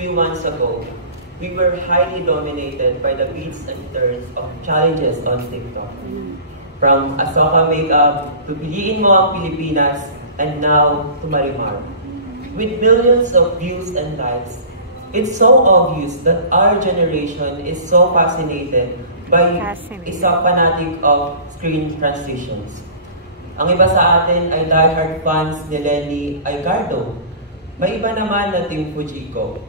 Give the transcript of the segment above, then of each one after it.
few months ago, we were highly dominated by the beats and turns of challenges on TikTok. From Asoka Makeup to Piliin Mo Ang Pilipinas, and now to Marimar. With millions of views and likes, it's so obvious that our generation is so fascinated by isa fanatic of screen transitions. Ang iba sa atin ay diehard fans ni Lenny Aicardo. May iba naman na Team Fujiko.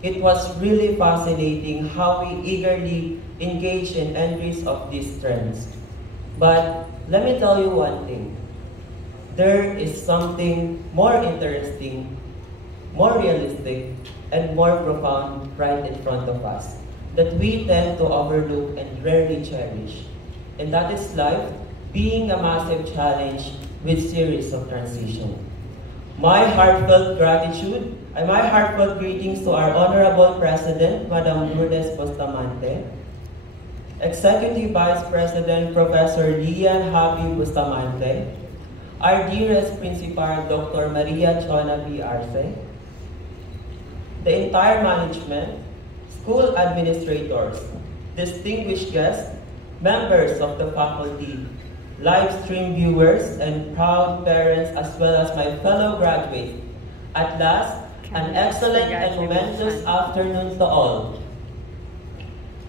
It was really fascinating how we eagerly engage in entries of these trends. But let me tell you one thing. There is something more interesting, more realistic, and more profound right in front of us that we tend to overlook and rarely cherish. And that is life being a massive challenge with series of transition. My heartfelt greetings to our Honorable President, Madam Lourdes Bustamante, Executive Vice President Professor Lian Happy Bustamante, our dearest Principal Dr. Maria Chona B. Arce, the entire management, school administrators, distinguished guests, members of the faculty, live stream viewers, and proud parents, as well as my fellow graduates. At last, an excellent and momentous afternoon to all.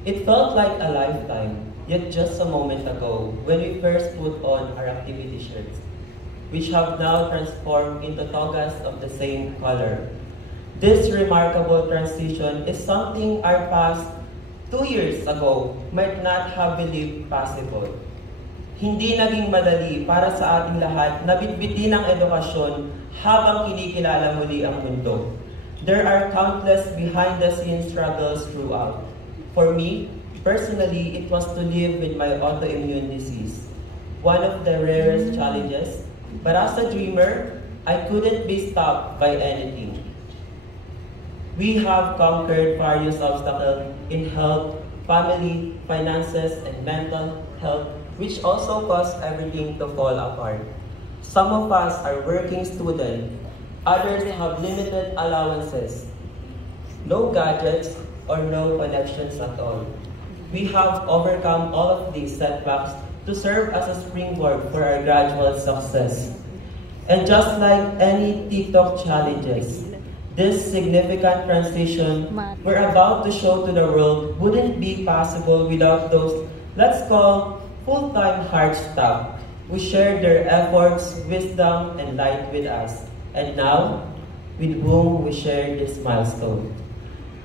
It felt like a lifetime, yet just a moment ago, when we first put on our activity shirts, which have now transformed into togas of the same color. This remarkable transition is something our past 2 years ago might not have believed possible. Hindi naging madali para sa ating lahat na bitbitin ang edukasyon habang kinikilala muli ang mundo. There are countless behind-the-scenes struggles throughout. For me, personally, it was to live with my autoimmune disease, one of the rarest challenges, but as a dreamer, I couldn't be stopped by anything. We have conquered various obstacles in health, family, finances, and mental health, which also caused everything to fall apart. Some of us are working students, others have limited allowances, no gadgets, or no connections at all. We have overcome all of these setbacks to serve as a springboard for our gradual success. And just like any TikTok challenges, this significant transition we're about to show to the world wouldn't be possible without those, let's call, full-time hard staff who shared their efforts, wisdom, and light with us, and now, with whom we share this milestone.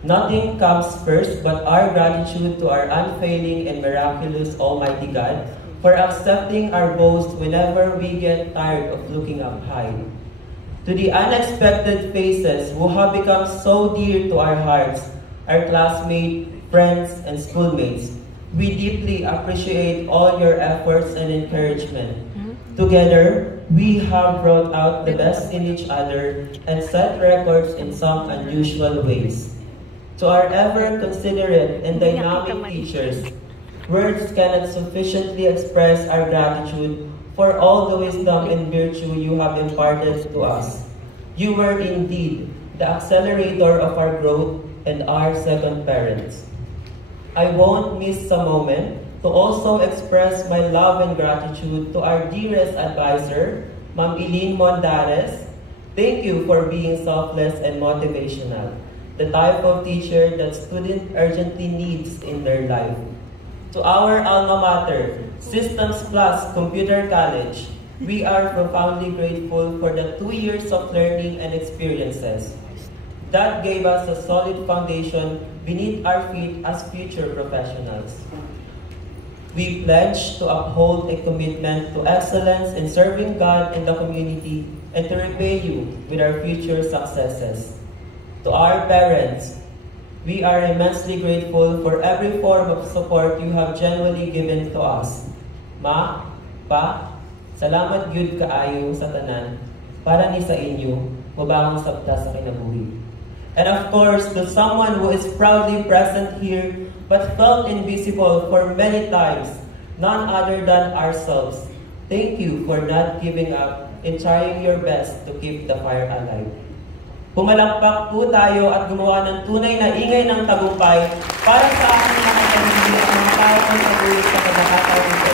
Nothing comes first but our gratitude to our unfailing and miraculous Almighty God for accepting our boast whenever we get tired of looking up high. To the unexpected faces who have become so dear to our hearts, our classmates, friends, and schoolmates, we deeply appreciate all your efforts and encouragement. Together, we have brought out the best in each other and set records in some unusual ways. To our ever considerate and dynamic teachers, words cannot sufficiently express our gratitude for all the wisdom and virtue you have imparted to us. You were indeed the accelerator of our growth and our second parents. I won't miss a moment to also express my love and gratitude to our dearest advisor, Ma'am Eileen Mondares. Thank you for being selfless and motivational, the type of teacher that student urgently needs in their life. To our alma mater, Systems Plus Computer College, we are profoundly grateful for the 2 years of learning and experiences that gave us a solid foundation beneath our feet as future professionals. We pledge to uphold a commitment to excellence in serving God and the community and to repay you with our future successes. To our parents, we are immensely grateful for every form of support you have genuinely given to us. Ma, Pa, salamat gyud kaayo sa tanan para ni sa inyo mubahang sabta sa kinabuhi. And of course, to someone who is proudly present here but felt invisible for many times, none other than ourselves, thank you for not giving up and trying your best to keep the fire alive. Pumalakpak po tayo at gumawa ng tunay na ingay ng tagumpay para sa ating mga pamilya at mga tao ang patuloy sa pagkakataon ito.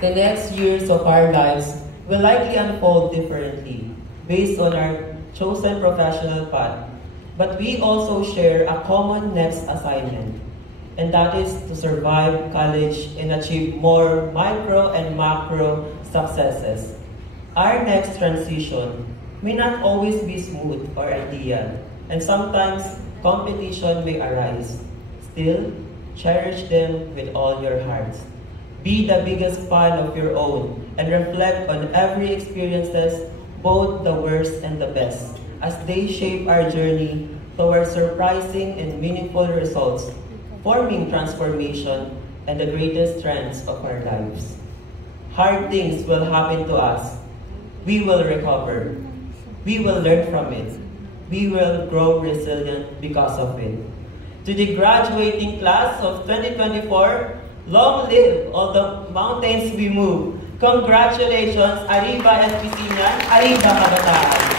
The next years of our lives will likely unfold differently based on our chosen professional path, but we also share a common next assignment, and that is to survive college and achieve more micro and macro successes. Our next transition may not always be smooth or ideal, and sometimes competition may arise. Still, cherish them with all your hearts. Be the biggest fan of your own and reflect on every experiences, both the worst and the best, as they shape our journey towards surprising and meaningful results, forming transformation and the greatest strengths of our lives. Hard things will happen to us. We will recover. We will learn from it. We will grow resilient because of it. To the graduating class of 2024, long live all the mountains we move. Congratulations, Arriba Espisinan, Arriba Kabataan.